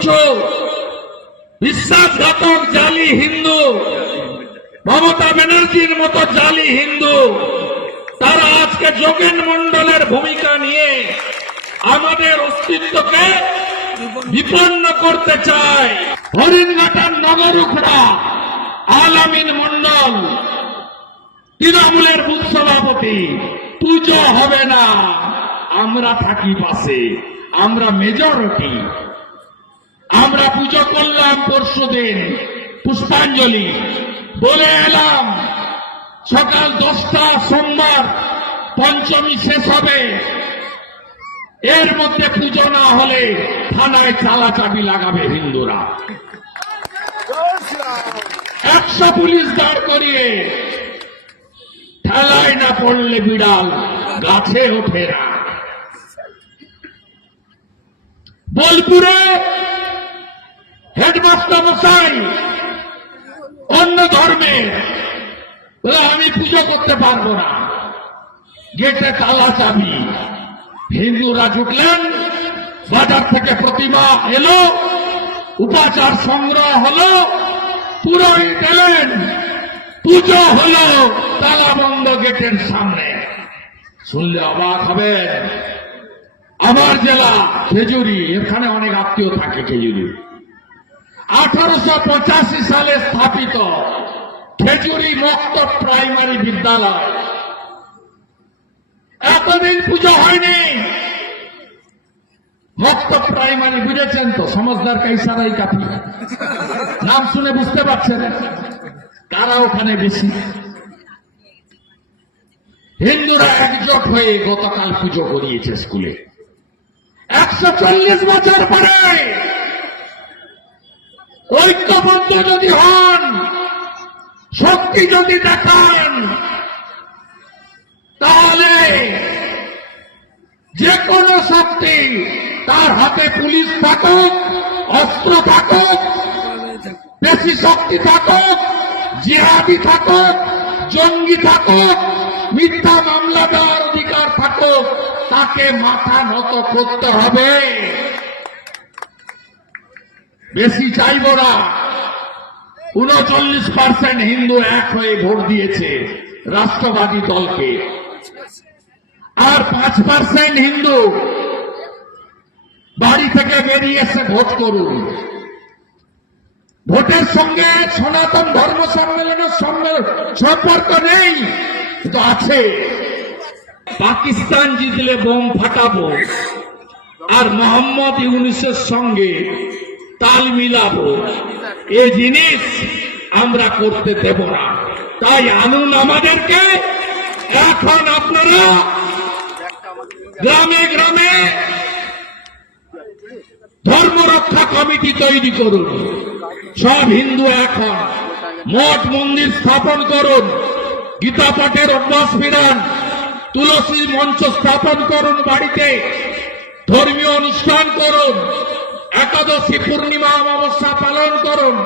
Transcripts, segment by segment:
কিছু বিশ্বাসঘাতক জালি হিন্দু। মমতা ব্যানার্জির মতো জালি হিন্দু। তারা আজকে যোগেন মন্ডলের ভূমিকা নিয়ে আমাদের অস্তিত্বকে বিপন্ন করতে চায়। হরিণঘাটার নগরুখরা আলামিন মন্ডল তৃণমূলের বুথ সভাপতি, পুজো হবে না। আমরা থাকি পাশে। আমরা মেজরিটি পুজো করলাম পরশু দিন, পুষ্পাঞ্জলি। বলে এলাম, সকাল দশটা সোমবার পঞ্চমী শেষ হবে। এর মধ্যে পুজো না হলে থানায় চালা চাবি লাগাবে হিন্দুরা। একশো পুলিশ দাঁড় করিয়ে ঠেলায় না পড়লে বিড়াল, গাছে ওঠে না। বোলপুরে মশাই অন্য ধর্মের বলে, আমি পুজো করতে পারব না। গেটে তালা চাবি। হিন্দুরা ঢুকলেন বাজার থেকে প্রতিমা এলো উপাচার সংগ্রহ হলো পুরোহিত এলেন পুজো হলো তালা বন্ধ গেটের সামনে। শুনলে অবাক হবে। আমার জেলা খেজুরি এখানে অনেক আত্মীয় থাকে খেজুরি। আঠারোশো পঁচাশি সালে স্থাপিত খেজুরি মুক্ত প্রাইমারি বিদ্যালয়। এতদিন পুজো হয়নি। মুক্ত প্রাইমারি বুঝেছেন তো, সমজদার কাইসারাই কাফি নাম শুনে বুঝতে পারছেন? কারা ওখানে বেশি? হিন্দুরা একজোট হয়ে গতকাল পুজো করিয়েছে স্কুলে। একশো চল্লিশ বছর পরে ঐক্যবদ্ধ যদি হন, শক্তি যদি দেখান, তাহলে যে কোনো শক্তি তার হাতে পুলিশ থাকুক, অস্ত্র থাকুক, বেশি শক্তি থাকুক, জিহাদি থাকুক, জঙ্গি থাকুক, মিথ্যা মামলা দেওয়ার অধিকার থাকুক, তাকে মাথা নত করতে হবে। বেশি চাইব না। উনচল্লিশ পার্সেন্ট হিন্দু এক হয়ে ভোট দিয়েছে রাষ্ট্রবাদী দলকে। আর পাঁচ পার্সেন্ট হিন্দু বাড়ি থেকে বেরিয়ে এসে ভোট করুন। ভোটের সঙ্গে সনাতন ধর্ম সম্মেলনের সঙ্গে সম্পর্ক নেই, কিন্তু আছে। পাকিস্তান জিতলে বোম ফাটাবো। আর মোহাম্মদ ইউনিসের সঙ্গে তাল মিলাবো। এ জিনিস আমরা করতে দেব না। তাই আনুন আমাদেরকে। এখন আপনারা গ্রামে গ্রামে ধর্ম রক্ষা কমিটি তৈরি করুন। সব হিন্দু এখন। মঠ মন্দির স্থাপন করুন। গীতা পাঠের অভ্যাস ফিরান। তুলসী মঞ্চ স্থাপন করুন বাড়িতে। ধর্মীয় অনুষ্ঠান করুন। একাদশী পূর্ণিমা অমাবস্যা পালন করুন।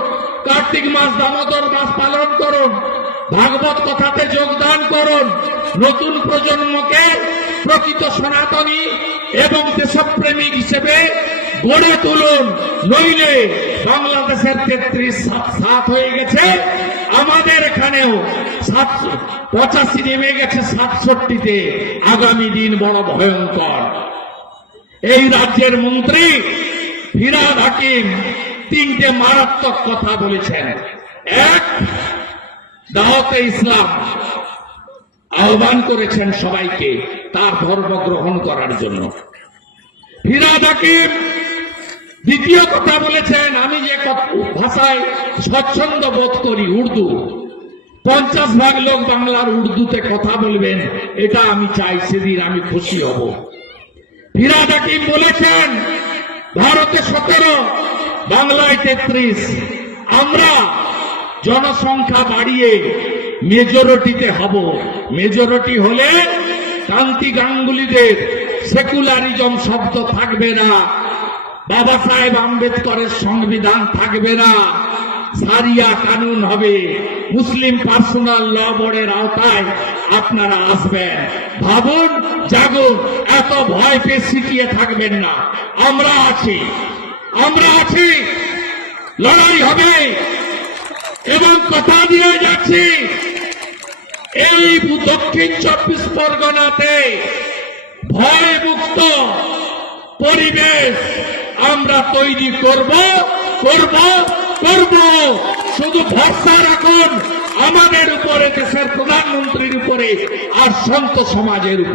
কার্তিক মাস দামোদর মাস পালন করুন। ভাগবত কথাতে যোগদান করুন। নতুন প্রজন্মকে প্রকৃত সনাতনী এবং দেশপ্রেমিক হিসেবে গড়ে তুলুন। নইলে বাংলাদেশের তেত্রিশ সাত সাত হয়ে গেছে। আমাদের এখানেও সাতশো পঁচাশি নেমে গেছে সাতষট্টিতে। আগামী দিন বড় ভয়ঙ্কর। এই রাজ্যের মন্ত্রী ফিরাদ হাকিম তিনটে মারাত্মক কথা বলেছেন। এক, দাওয়াতে ইসলাম আহ্বান করেছেন সবাইকে তার ধর্ম গ্রহণ করার জন্য। ফিরাদ হাকিম দ্বিতীয় কথা বলেছেন, আমি যে ভাষায় স্বচ্ছন্দ বোধ করি উর্দু, পঞ্চাশ ভাগ লোক বাংলার উর্দুতে কথা বলবেন, এটা আমি চাই, সেদিন আমি খুশি হব। ফিরাদ হাকিম বলেছেন ভারতে সতেরো, বাংলায় তেত্রিশ। আমরা জনসংখ্যা বাড়িয়ে মেজরিটিতে হব। মেজরিটি হলে কান্তি গাঙ্গুলিদের সেকুলারিজম শব্দ থাকবে না। বাবা সাহেব আম্বেদকরের সংবিধান থাকবে না। সারিয়া কানুন হবে। মুসলিম পার্সোনাল ল বোর্ডের আওতায় আপনারা আসবেন। ভাবুন, জাগুন, এত ভয় পেয়ে সিটিয়ে থাকবেন না। আমরা আছি। আমরা আছি। লড়াই হবে। এবং কথা দিয়ে যাচ্ছি, এই দক্ষিণ চব্বিশ পরগনাতে ভয়মুক্ত পরিবেশ আমরা তৈরি করব করব করব। শুধু ভরসা রাখুন। আমাদের উপরে দেশের প্রধানমন্ত্রীর উপরে আর সন্ত সমাজের উপরে।